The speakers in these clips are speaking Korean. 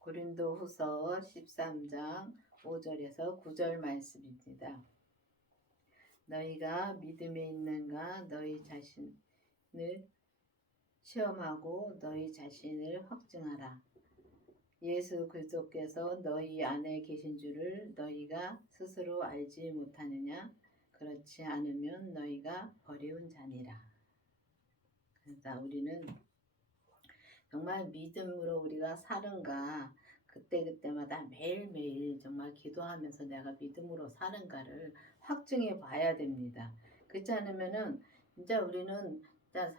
고린도후서 13장 5절에서 9절 말씀입니다. 너희가 믿음에 있는가 너희 자신을 시험하고 너희 자신을 확증하라. 예수 그리스도께서 너희 안에 계신 줄을 너희가 스스로 알지 못하느냐? 그렇지 않으면 너희가 버리운 자니라. 그러니까 우리는 정말 믿음으로 우리가 사는가, 그때그때마다 매일매일 정말 기도하면서 내가 믿음으로 사는가를 확증해 봐야 됩니다. 그렇지 않으면은 진짜 우리는 진짜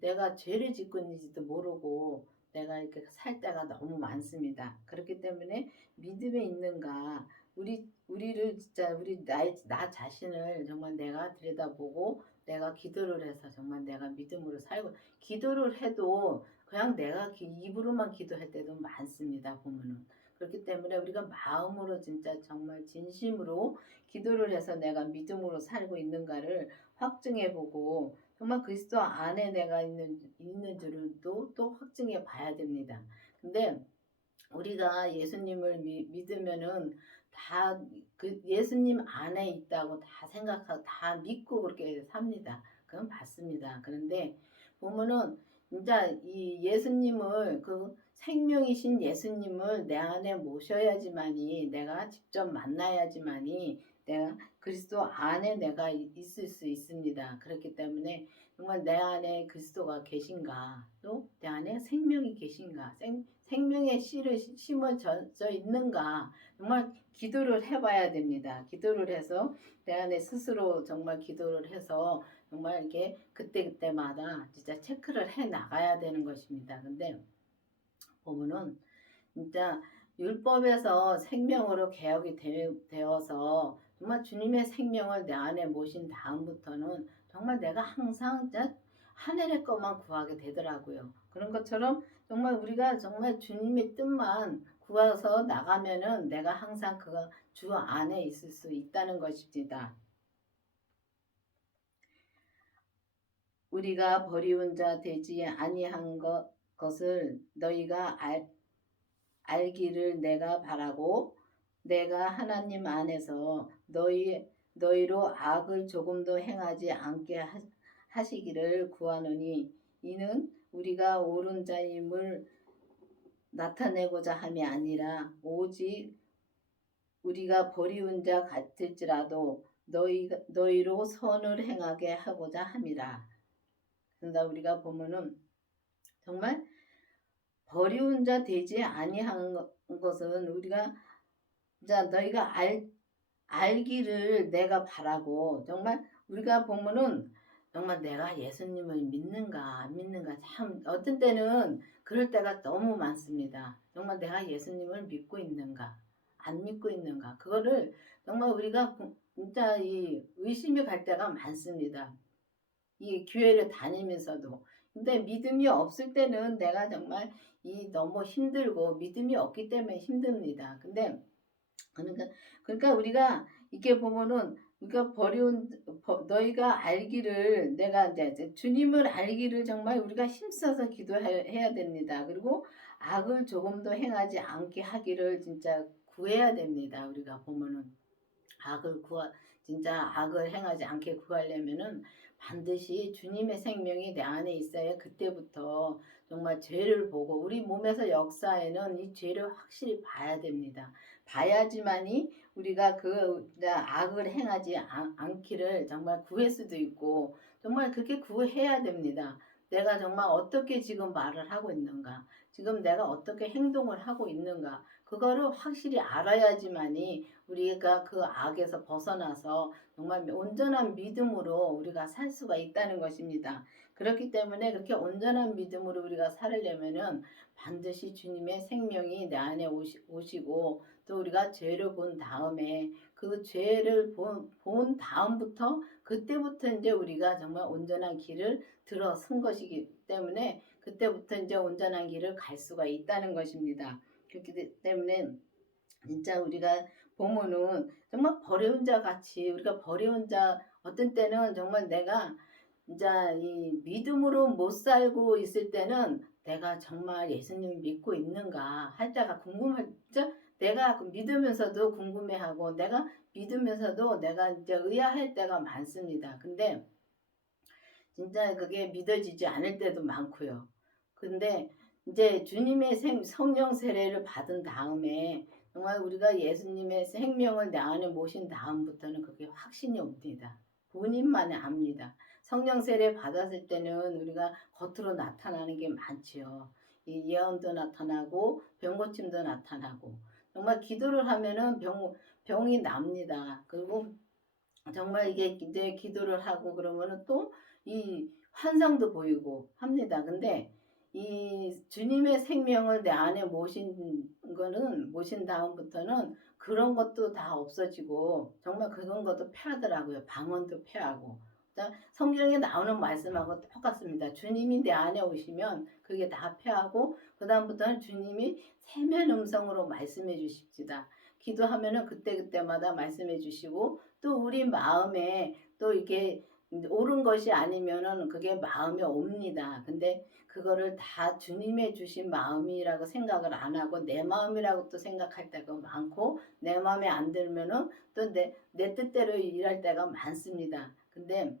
내가 죄를 짓고 있는지도 모르고 내가 이렇게 살 때가 너무 많습니다. 그렇기 때문에 믿음에 있는가, 우리를 진짜 나 자신을 정말 내가 들여다보고 내가 기도를 해서 정말 내가 믿음으로 살고, 기도를 해도 그냥 내가 입으로만 기도할 때도 많습니다. 보면은. 그렇기 때문에 우리가 마음으로 진짜 정말 진심으로 기도를 해서 내가 믿음으로 살고 있는가를 확증해 보고, 정말 그리스도 안에 내가 있는 줄을 또 확증해 봐야 됩니다. 근데 우리가 예수님을 믿으면은 다 그 예수님 안에 있다고 다 생각하고 다 믿고 그렇게 삽니다. 그건 맞습니다. 그런데 보면은 진짜 이 예수님을, 그 생명이신 예수님을 내 안에 모셔야지만이, 내가 직접 만나야지만이 내가 그리스도 안에 내가 있을 수 있습니다. 그렇기 때문에 정말 내 안에 그리스도가 계신가, 또 내 안에 생명이 계신가, 생명의 씨를 심어져 있는가, 정말 기도를 해봐야 됩니다. 기도를 해서 내 안에 스스로 정말 기도를 해서 정말 이렇게 그때그때마다 진짜 체크를 해 나가야 되는 것입니다. 근데 보면은 진짜 율법에서 생명으로 개혁이 되어서 정말 주님의 생명을 내 안에 모신 다음부터는 정말 내가 항상 하늘의 것만 구하게 되더라고요. 그런 것처럼 정말 우리가 정말 주님의 뜻만 구해서 나가면은 내가 항상 그 주 안에 있을 수 있다는 것입니다. 우리가 버리운 자 되지 아니한 것을 너희가 알기를 내가 바라고, 내가 하나님 안에서 너희로 악을 조금도 행하지 않게 하시기를 구하노니, 이는 우리가 옳은 자임을 나타내고자 함이 아니라 오직 우리가 버리운 자 같을지라도 너희로 선을 행하게 하고자 함이라. 그러니까 우리가 보면은 정말 버리운 자 되지 아니한 것은 우리가 자 너희가 알기를 내가 바라고, 정말 우리가 보면은 정말 내가 예수님을 믿는가 안 믿는가, 참 어떤 때는 그럴 때가 너무 많습니다. 정말 내가 예수님을 믿고 있는가 안 믿고 있는가, 그거를 정말 우리가 진짜 이 의심이 갈 때가 많습니다. 이 교회를 다니면서도. 근데 믿음이 없을 때는 내가 정말 너무 힘들고, 믿음이 없기 때문에 힘듭니다. 근데 그러니까 우리가 이렇게 보면은 우리가 너희가 알기를, 내가 이제 주님을 알기를 정말 우리가 힘써서 기도해야 됩니다. 그리고 악을 조금도 행하지 않게 하기를 진짜 구해야 됩니다. 우리가 보면은 진짜 악을 행하지 않게 구하려면은 반드시 주님의 생명이 내 안에 있어야 그때부터 정말 죄를 보고, 우리 몸에서 역사에는 이 죄를 확실히 봐야 됩니다. 봐야지만이 우리가 그 악을 행하지 않기를 정말 구할 수도 있고, 정말 그렇게 구해야 됩니다. 내가 정말 어떻게 지금 말을 하고 있는가, 지금 내가 어떻게 행동을 하고 있는가, 그거를 확실히 알아야지만이 우리가 그 악에서 벗어나서 정말 온전한 믿음으로 우리가 살 수가 있다는 것입니다. 그렇기 때문에 그렇게 온전한 믿음으로 우리가 살려면은 반드시 주님의 생명이 내 안에 오시고, 또 우리가 죄를 본 다음에 그 죄를 본 다음부터, 그때부터 이제 우리가 정말 온전한 길을 들어선 것이기 때문에 그때부터 이제 온전한 길을 갈 수가 있다는 것입니다. 그렇기 때문에 진짜 우리가 보면은 정말 버려운 자 같이, 우리가 버려운 자, 어떤 때는 정말 내가 진짜 이 믿음으로 못 살고 있을 때는 내가 정말 예수님 믿고 있는가 할 때가 궁금하죠? 내가 믿으면서도 궁금해하고 내가 믿으면서도 내가 이제 의아할 때가 많습니다. 근데 진짜 그게 믿어지지 않을 때도 많고요. 근데 이제 주님의 성령 세례를 받은 다음에 정말 우리가 예수님의 생명을 내 안에 모신 다음부터는 그게 확신이 옵니다. 본인만이 압니다. 성령 세례 받았을 때는 우리가 겉으로 나타나는 게 많지요. 이 예언도 나타나고 병고침도 나타나고 정말 기도를 하면은 병이 납니다. 그리고 정말 이게 이제 기도를 하고 그러면은 또 이 환상도 보이고 합니다. 근데 이 주님의 생명을 내 안에 모신 다음부터는 그런 것도 다 없어지고 정말 그런 것도 패하더라고요. 방언도 패하고. 성경에 나오는 말씀하고 똑같습니다. 주님이 내 안에 오시면 그게 다 패하고 그다음부터는 주님이 세면 음성으로 말씀해 주십시다. 기도하면은 그때그때마다 말씀해 주시고 또 우리 마음에 또 이게 옳은 것이 아니면은 그게 마음에 옵니다. 근데 그거를 다 주님의 주신 마음이라고 생각을 안 하고 내 마음이라고 또 생각할 때가 많고 내 마음에 안 들면은 또 내 뜻대로 일할 때가 많습니다. 근데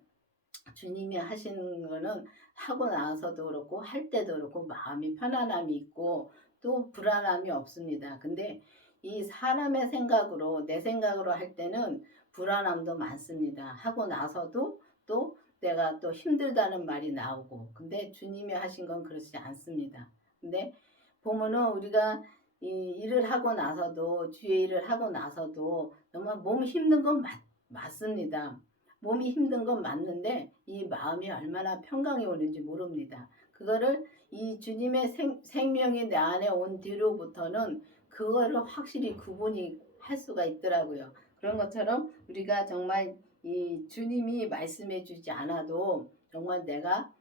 주님이 하시는 거는 하고 나서도 그렇고 할 때도 그렇고 마음이 편안함이 있고 또 불안함이 없습니다. 근데 이 사람의 생각으로 내 생각으로 할 때는 불안함도 많습니다. 하고 나서도 또 내가 또 힘들다는 말이 나오고 근데 주님이 하신 건 그렇지 않습니다. 근데 보면은 우리가 이 일을 하고 나서도 주의 일을 하고 나서도 정말 몸 힘든 건 맞습니다. 몸이 힘든 건 맞는데 이 마음이 얼마나 평강이 오는지 모릅니다. 그거를 이 주님의 생명이 내 안에 온 뒤로부터는 그거를 확실히 구분이 할 수가 있더라고요. 그런 것처럼 우리가 정말 이 주님이 말씀해 주지 않아도 정말 내가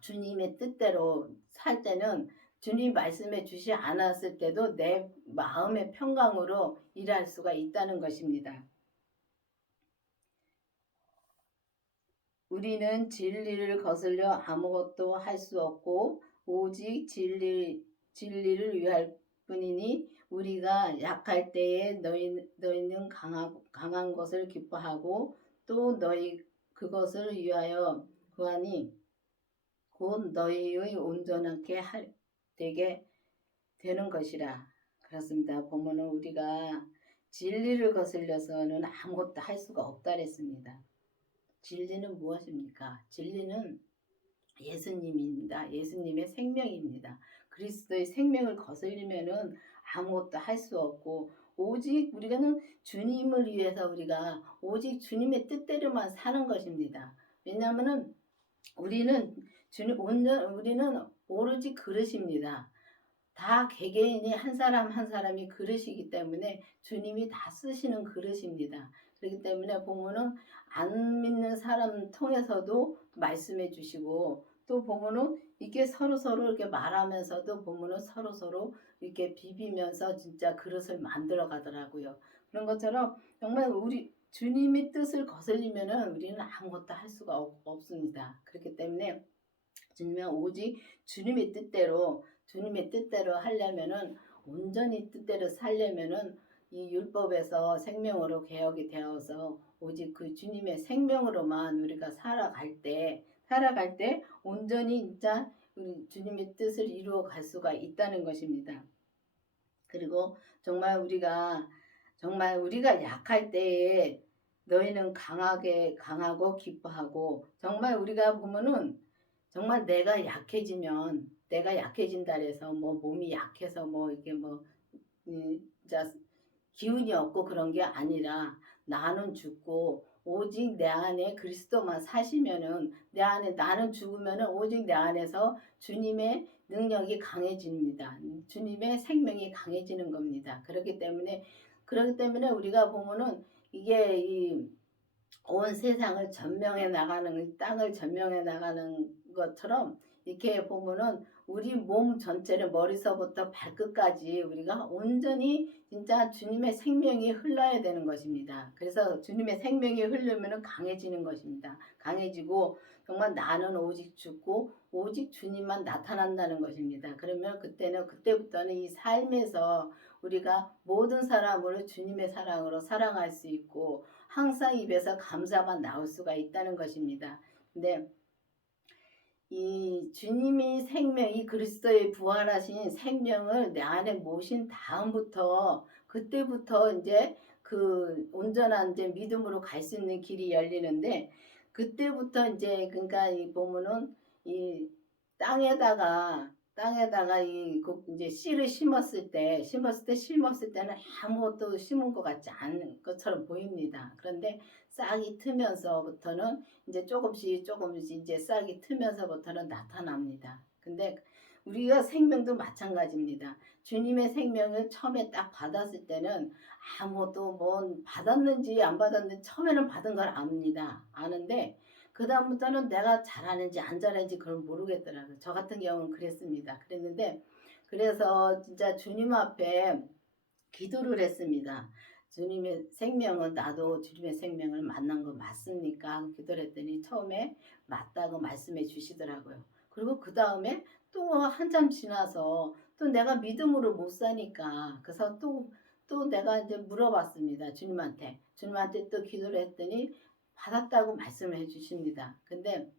주님의 뜻대로 살 때는 주님 말씀해 주지 않았을 때도 내 마음의 평강으로 일할 수가 있다는 것입니다. 우리는 진리를 거슬려 아무것도 할 수 없고 오직 진리를 위할 뿐이니 우리가 약할 때에 너희는 강한 것을 기뻐하고 또 너희 그것을 위하여 구하니 곧 너희의 온전하게 되게 되는 것이라. 그렇습니다. 보면은 우리가 진리를 거슬려서는 아무것도 할 수가 없다 그랬습니다. 진리는 무엇입니까? 진리는 예수님입니다. 예수님의 생명입니다. 그리스도의 생명을 거슬리면은 아무것도 할 수 없고 오직 우리가는 주님을 위해서 우리가 오직 주님의 뜻대로만 사는 것입니다. 왜냐하면은 우리는 우리는 오로지 그릇입니다. 다 개개인이 한 사람 한 사람이 그릇이기 때문에 주님이 다 쓰시는 그릇입니다. 그렇기 때문에 보면은 안 믿는 사람 통해서도 말씀해 주시고 또 보면은 이게 서로 이렇게 말하면서도 보면은 서로 이렇게 비비면서 진짜 그릇을 만들어 가더라고요. 그런 것처럼 정말 우리 주님의 뜻을 거슬리면은 우리는 아무것도 할 수가 없습니다. 그렇기 때문에 주님은 오직 주님의 뜻대로 하려면은 온전히 뜻대로 살려면은 이 율법에서 생명으로 개혁이 되어서 오직 그 주님의 생명으로만 우리가 살아갈 때 온전히 진짜 우리 주님의 뜻을 이루어 갈 수가 있다는 것입니다. 그리고 정말 우리가 약할 때에 너희는 강하고 기뻐하고 정말 우리가 보면은 정말 내가 약해진다 해서 뭐 몸이 약해서 뭐 이게 뭐 진짜 기운이 없고 그런 게 아니라 나는 죽고 오직 내 안에 그리스도만 사시면은 내 안에 나는 죽으면은 오직 내 안에서 주님의 능력이 강해집니다. 주님의 생명이 강해지는 겁니다. 그렇기 때문에 우리가 보면은 이게 온 세상을 전명해 나가는 땅을 전명해 나가는 것처럼 이렇게 보면은 우리 몸 전체를 머리서부터 발끝까지 우리가 온전히 진짜 주님의 생명이 흘러야 되는 것입니다. 그래서 주님의 생명이 흐르면 강해지는 것입니다. 강해지고 정말 나는 오직 죽고 오직 주님만 나타난다는 것입니다. 그러면 그때부터는 이 삶에서 우리가 모든 사람을 주님의 사랑으로 사랑할 수 있고 항상 입에서 감사만 나올 수가 있다는 것입니다. 근데 이 주님이 이 그리스도의 부활하신 생명을 내 안에 모신 다음부터 그때부터 이제 그 온전한 이제 믿음으로 갈 수 있는 길이 열리는데 그때부터 이제 그러니까 이 보면은 이 땅에다가 이제 씨를 심었을 때는 아무것도 심은 것 같지 않은 것처럼 보입니다. 그런데 싹이 트면서부터는 이제 조금씩 이제 싹이 트면서부터는 나타납니다. 근데 우리가 생명도 마찬가지입니다. 주님의 생명을 처음에 딱 받았을 때는 아무것도 뭐 받았는지 안 받았는지 처음에는 받은 걸 압니다. 아는데 그 다음부터는 내가 잘하는지 안 잘하는지 그걸 모르겠더라고요. 저 같은 경우는 그랬습니다. 그랬는데 그래서 진짜 주님 앞에 기도를 했습니다. 주님의 생명은 나도 주님의 생명을 만난 거 맞습니까? 기도를 했더니 처음에 맞다고 말씀해 주시더라고요. 그리고 그 다음에 또 한참 지나서 또 내가 믿음으로 못 사니까 그래서 또 내가 이제 물어봤습니다. 주님한테 또 기도를 했더니 받았다고 말씀을 해 주십니다. 근데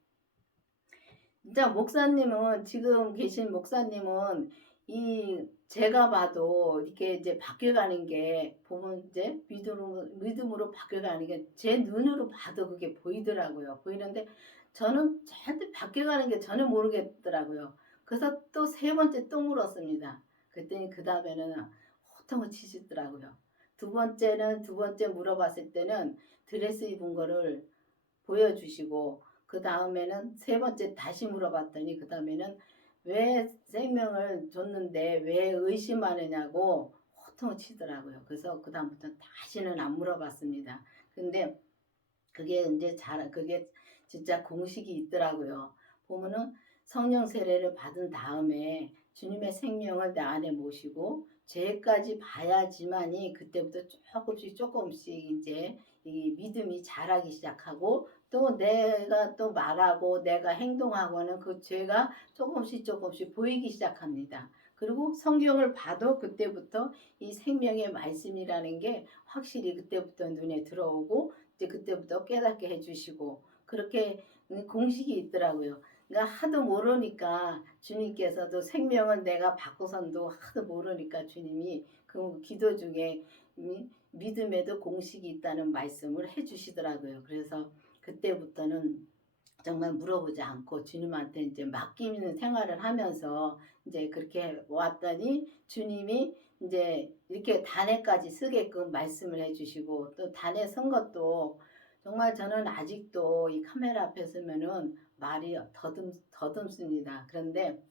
진짜 목사님은 지금 계신 목사님은 이 제가 봐도 이렇게 이제 바뀌어가는 게 보면 이제 믿음으로 바뀌어가는 게 제 눈으로 봐도 그게 보이더라고요. 보이는데 저는 절대 바뀌어가는 게 전혀 모르겠더라고요. 그래서 또 세 번째 또 물었습니다. 그랬더니 그 다음에는 호통을 치시더라고요. 두 번째 물어봤을 때는 드레스 입은 거를 보여주시고 그 다음에는 세 번째 다시 물어봤더니 그 다음에는 왜 생명을 줬는데 왜 의심하느냐고 호통을 치더라고요. 그래서 그 다음부터 다시는 안 물어봤습니다. 근데 그게 진짜 공식이 있더라고요. 보면은 성령 세례를 받은 다음에 주님의 생명을 내 안에 모시고 죄까지 봐야지만이 그때부터 조금씩 이제 이 믿음이 자라기 시작하고 또 내가 또 말하고 내가 행동하고는 그 죄가 조금씩 보이기 시작합니다. 그리고 성경을 봐도 그때부터 이 생명의 말씀이라는 게 확실히 그때부터 눈에 들어오고 이제 그때부터 깨닫게 해주시고 그렇게 공식이 있더라고요. 그러니까 하도 모르니까 주님께서도 생명은 내가 받고선도 하도 모르니까 주님이 그 기도 중에 믿음에도 공식이 있다는 말씀을 해주시더라고요. 그래서 그때부터는 정말 물어보지 않고 주님한테 이제 맡기는 생활을 하면서 이제 그렇게 왔더니 주님이 이제 이렇게 단에까지 쓰게끔 말씀을 해주시고 또 단에 쓴 것도 정말 저는 아직도 이 카메라 앞에 서면은 말이 더듬습니다. 그런데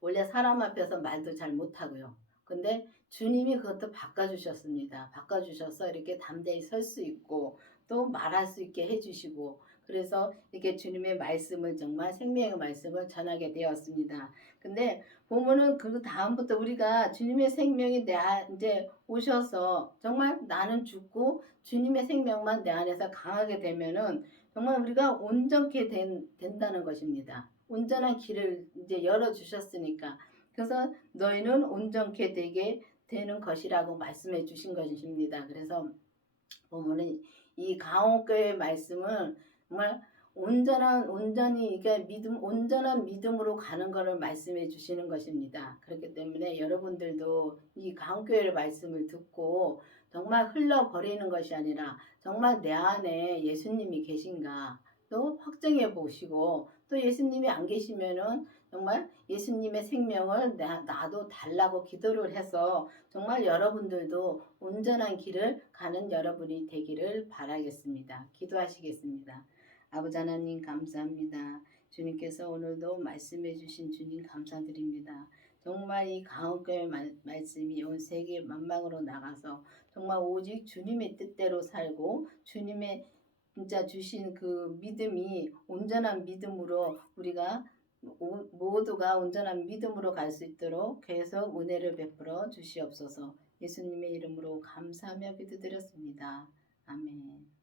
원래 사람 앞에서 말도 잘 못하고요. 근데 주님이 그것도 바꿔주셨습니다. 바꿔주셔서 이렇게 담대히 설 수 있고 또 말할 수 있게 해주시고 그래서 이렇게 주님의 말씀을 정말 생명의 말씀을 전하게 되었습니다. 근데 보면은 그 다음부터 우리가 주님의 생명이 이제 오셔서 정말 나는 죽고 주님의 생명만 내 안에서 강하게 되면은 정말 우리가 온전케 된다는 것입니다. 온전한 길을 이제 열어주셨으니까. 그래서 너희는 온전케 되게 되는 것이라고 말씀해 주신 것입니다. 그래서 보면은 이 강호교의 말씀은 정말 온전한 믿음으로 가는 것을 말씀해 주시는 것입니다. 그렇기 때문에 여러분들도 이 강호교의 말씀을 듣고 정말 흘러버리는 것이 아니라 정말 내 안에 예수님이 계신가 또 확정해 보시고 또 예수님이 안 계시면은 정말 예수님의 생명을 나도 달라고 기도를 해서 정말 여러분들도 온전한 길을 가는 여러분이 되기를 바라겠습니다. 기도하시겠습니다. 아버지 하나님 감사합니다. 주님께서 오늘도 말씀해 주신 주님 감사드립니다. 정말 이 강호교회 말씀이 온 세계 만방으로 나가서 정말 오직 주님의 뜻대로 살고 주님의 진짜 주신 그 믿음이 온전한 믿음으로 우리가 모두가 온전한 믿음으로 갈 수 있도록 계속 은혜를 베풀어 주시옵소서. 예수님의 이름으로 감사하며 기도드렸습니다. 아멘.